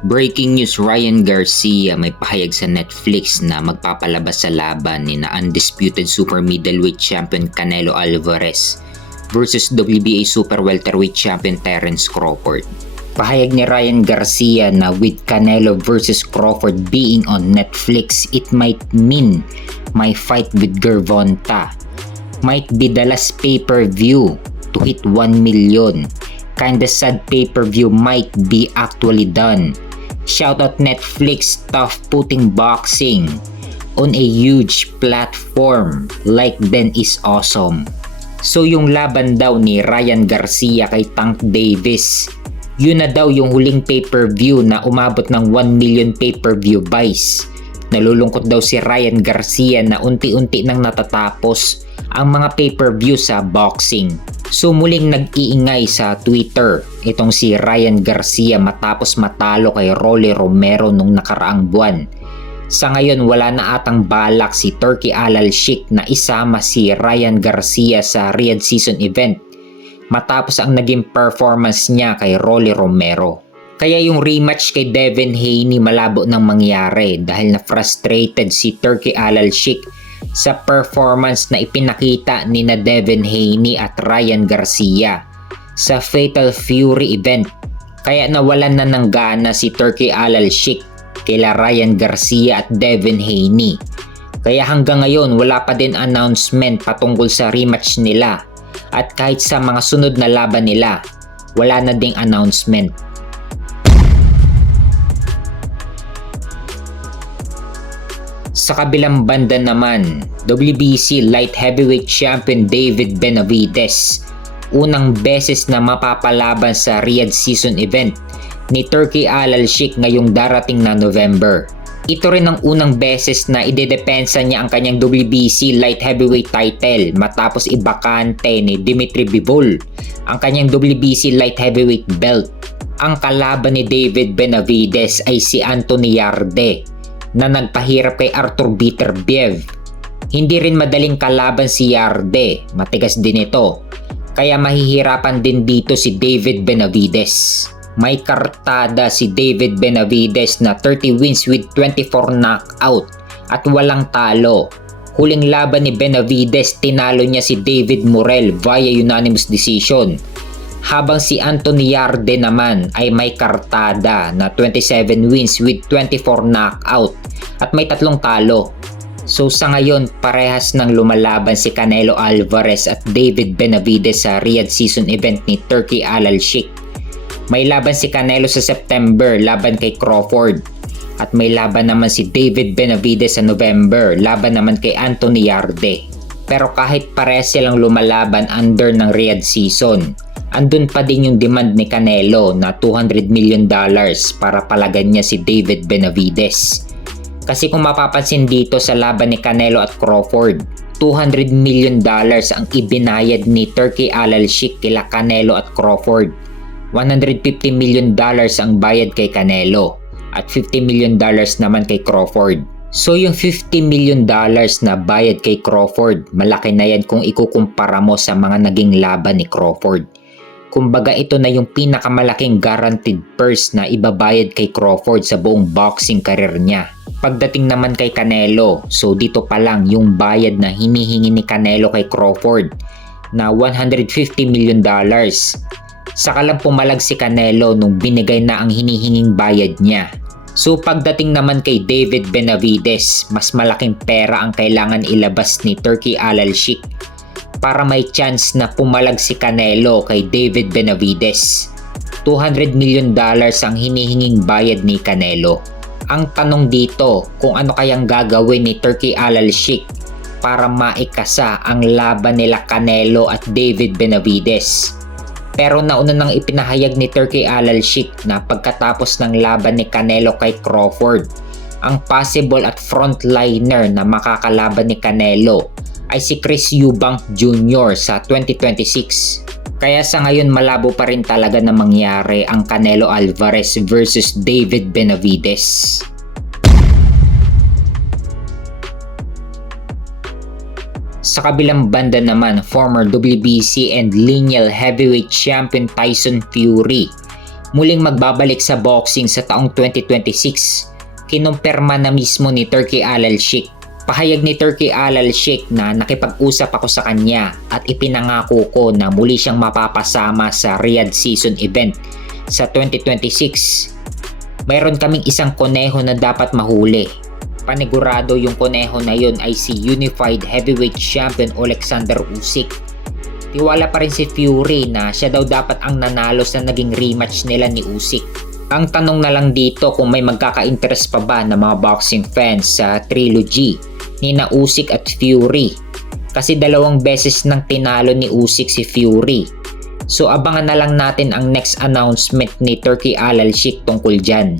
Breaking news, Ryan Garcia may pahayag sa Netflix na magpapalabas sa laban ni na undisputed super middleweight champion Canelo Alvarez versus WBA super welterweight champion Terence Crawford. Pahayag ni Ryan Garcia na with Canelo versus Crawford being on Netflix, it might mean my fight with Gervonta might be the last pay-per-view to hit 1 million. Kinda sad pay-per-view might be actually done. Shoutout Netflix tough putting boxing on a huge platform like Ben is awesome. So yung laban daw ni Ryan Garcia kay Tank Davis, yun na daw yung huling pay-per-view na umabot ng 1 million pay-per-view buys. Nalulungkot daw si Ryan Garcia na unti-unti nang natatapos ang mga pay-per-view sa boxing. So muling nag-iingay sa Twitter itong si Ryan Garcia matapos matalo kay Rolly Romero nung nakaraang buwan. Sa ngayon wala na atang balak si Turkey Alal Sheikh na isama si Ryan Garcia sa Riyadh season event matapos ang naging performance niya kay Rolly Romero. Kaya yung rematch kay Devin Haney malabo nang mangyari dahil na frustrated si Turkey Alal Sheikh sa performance na ipinakita ni na Devin Haney at Ryan Garcia sa Fatal Fury event. Kaya nawalan na ng gana si Turkey Alal Sheikh kila Ryan Garcia at Devin Haney. Kaya hanggang ngayon wala pa din announcement patungkol sa rematch nila at kahit sa mga sunod na laban nila wala na ding announcement. Sa kabilang banda naman, WBC Light Heavyweight Champion David Benavides, unang beses na mapapalaban sa Riyadh season event ni Turkey Alal Sheikh ngayong darating na November. Ito rin ang unang beses na idedepensa niya ang kanyang WBC Light Heavyweight title matapos ibakante ni Dimitri Bivol ang kanyang WBC Light Heavyweight belt. Ang kalaban ni David Benavides ay si Anthony Yarde na nagpahirap kay Arthur Beterbiev. Hindi rin madaling kalaban si Yarde, matigas din ito. Kaya mahihirapan din dito si David Benavides. May kartada si David Benavides na 30 wins with 24 knockout at walang talo. Huling laban ni Benavides, tinalo niya si David Morel via unanimous decision habang si Anthony Yarde naman ay may kartada na 27 wins with 24 knockout at may tatlong talo. So sa ngayon, parehas nang lumalaban si Canelo Alvarez at David Benavides sa Riyadh season event ni Turkey Alal Sheikh. May laban si Canelo sa September laban kay Crawford. At may laban naman si David Benavides sa November laban naman kay Anthony Yarde. Pero kahit parehas silang lumalaban under ng Riyadh season, andun pa din yung demand ni Canelo na 200 million dollars para palagan niya si David Benavides. Kasi kung mapapansin dito sa laban ni Canelo at Crawford, 200 million dollars ang ibinayad ni Turkey Alal Sheikh kila Canelo at Crawford. 150 million dollars ang bayad kay Canelo at 50 million dollars naman kay Crawford. So yung 50 million dollars na bayad kay Crawford, malaki na yan kung ikukumpara mo sa mga naging laban ni Crawford. Kumbaga ito na yung pinakamalaking guaranteed purse na ibabayad kay Crawford sa buong boxing career niya. Pagdating naman kay Canelo, so dito pa lang yung bayad na hinihingi ni Canelo kay Crawford na 150 million dollars. Saka lang pumalag si Canelo nung binigay na ang hinihinging bayad niya. So pagdating naman kay David Benavides, mas malaking pera ang kailangan ilabas ni Turkey Alal Sheikh para may chance na pumalag si Canelo kay David Benavides. 200 million dollars ang hinihinging bayad ni Canelo. Ang tanong dito kung ano kayang gagawin ni Turkey Alal Sheikh para maikasa ang laban nila Canelo at David Benavides. Pero nauna nang ipinahayag ni Turkey Alal Sheikh na pagkatapos ng laban ni Canelo kay Crawford, ang possible at frontliner na makakalaban ni Canelo ay si Chris Eubank Jr. sa 2026. Kaya sa ngayon malabo pa rin talaga na mangyari ang Canelo Alvarez versus David Benavides. Sa kabilang banda naman, former WBC and lineal heavyweight champion Tyson Fury muling magbabalik sa boxing sa taong 2026. Kinumpirma na mismo ni Turkey Alal Sheikh. Pahayag ni Turkey Alal Sheikh na nakipag-usap ako sa kanya at ipinangako ko na muli siyang mapapasama sa Riyadh Season Event sa 2026. Mayroon kaming isang koneho na dapat mahuli. Panigurado yung koneho na yon ay si Unified Heavyweight Champion Alexander Usyk. Tiwala pa rin si Fury na siya daw dapat ang nanalo sa naging rematch nila ni Usyk. Ang tanong na lang dito kung may magkaka-interest pa ba ng mga boxing fans sa trilogy ni na Usyk at Fury. Kasi dalawang beses nang tinalo ni Usyk si Fury. So abangan na lang natin ang next announcement ni Turkey Alal Sheikh tungkol dyan.